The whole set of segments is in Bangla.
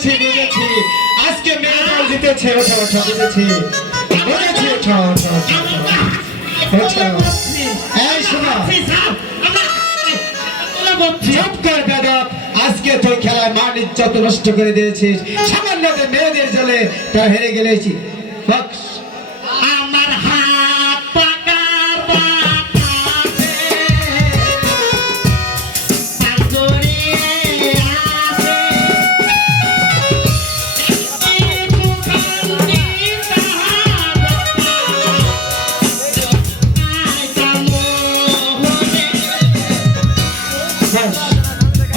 বুঝেছি বুঝেছি আজকে মেয়ে দল জিতেছে ওঠো ওঠো বুঝেছি বুঝেছি ওঠো ওঠো ওঠো এই শোনো চুপ কর বেদব আজকে তুই খেলায় মান ইজ্জত নষ্ট করে দিয়েছিস সামান্য মেয়েদের জলে তা হেরে গেলেছি বক্স আমার হাত পাকার বাতাসে পাগড়ে আছে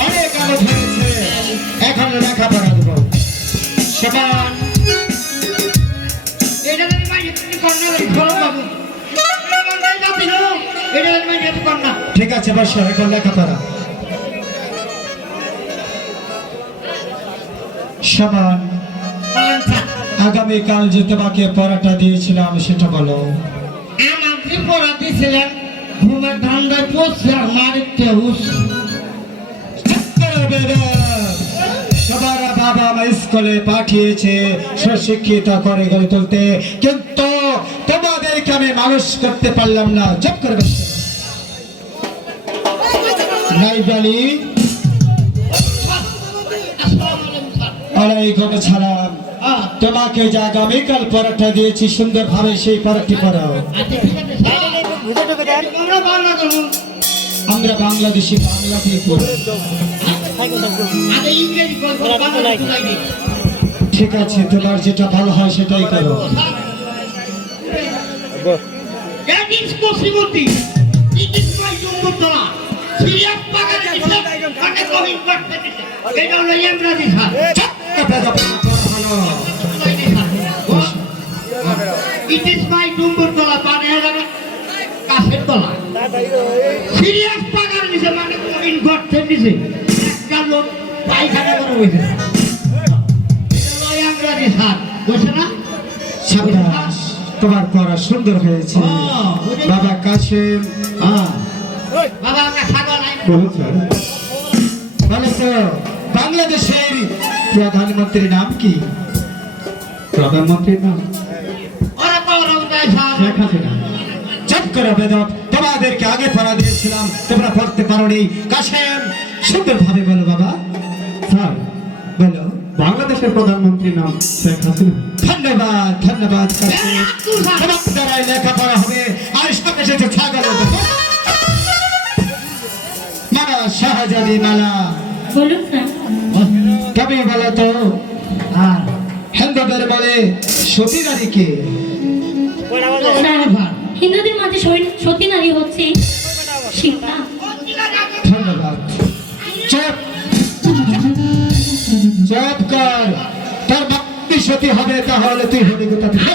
অনেক আলো ধরেছে এখন লেখাপড়া দেবো সবান এটা যদি মাইকে তুমি কন্যা করি ফলো বাবু এটা যদি মাইকে তুমি কন্যা ঠিক আছে বর্ষ এখন লেখাপড়া সবান আগামীকাল যে তোমাকে পড়াটা দিয়েছিলাম সেটা বলো আমার যে পড়া দিয়েছিলেন ঘুমের ধান্দায় পড়ছে আর মারিতে হুস সবার বাবা মা স্কুলে পাঠিয়েছে সুশিক্ষিত করে গড়ে তুলতে কিন্তু তোমাদেরকে আমি মানুষ করতে পারলাম না চুপ করে বসে নাই বলি আলাইকুম সালাম তোমাকে যে আগামীকাল পড়াটা দিয়েছি সুন্দরভাবে সেই পড়াটি পড়াও আমরা বাংলাদেশি বাংলাতেই পড়ি ঠিক আছে তোমার যেটা ভালো হয় সেটাই করো It is my number tola, কাছের তলা সিরিয়াস পাগার নিচে মানে কোন গর্তের নিচে একটা লোক পায়খানা করে বসে ইংরাজি স্যার বসে না সাবাস তোমার পড়া সুন্দর হয়েছে বাবা কাশেম বাবা আমরা ছাগল নাই বলেছ বাংলাদেশের প্রধানমন্ত্রীর নাম কি প্রধানমন্ত্রীর নাম ওরা তো রংদায় স্যার শেখ হাসিনা চুপ করো বেদব তোমাদেরকে আগে পড়া দিয়েছিলাম তোমরা পড়তে পারোনি কাশেম সুন্দরভাবে বলো বাবা স্যার বলো বাংলাদেশের প্রধানমন্ত্রীর নাম শেখ হাসিনা ধন্যবাদ ধন্যবাদ কাশেম তোমার দ্বারাই লেখাপড়া হবে আর সাথে সাথে ছাগল মালা শাহজাদি মালা বলুন স্যার কবি বলো তো হিন্দুদের বলে সতী নারীকে হিন্দুদের মাঝে সতী নারী হচ্ছে সীতা ধন্যবাদ চুপ চুপ কর তোর ভক্তি সতী হবে তাহলে তুই হবি কোথা থেকে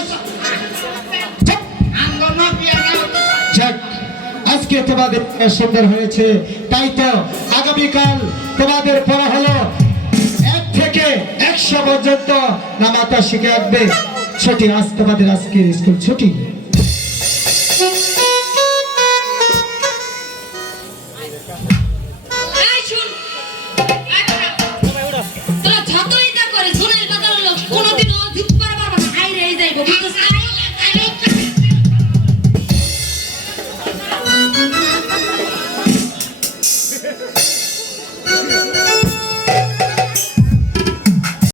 যাক, আজকে তোমাদের সুন্দর হয়েছে তাই তো আগামীকাল তোমাদের পড়া হলো 1 থেকে 100 পর্যন্ত নামাতা শিখে রাখবে ছুটি আজ তোমাদের আজকে স্কুল ছুটি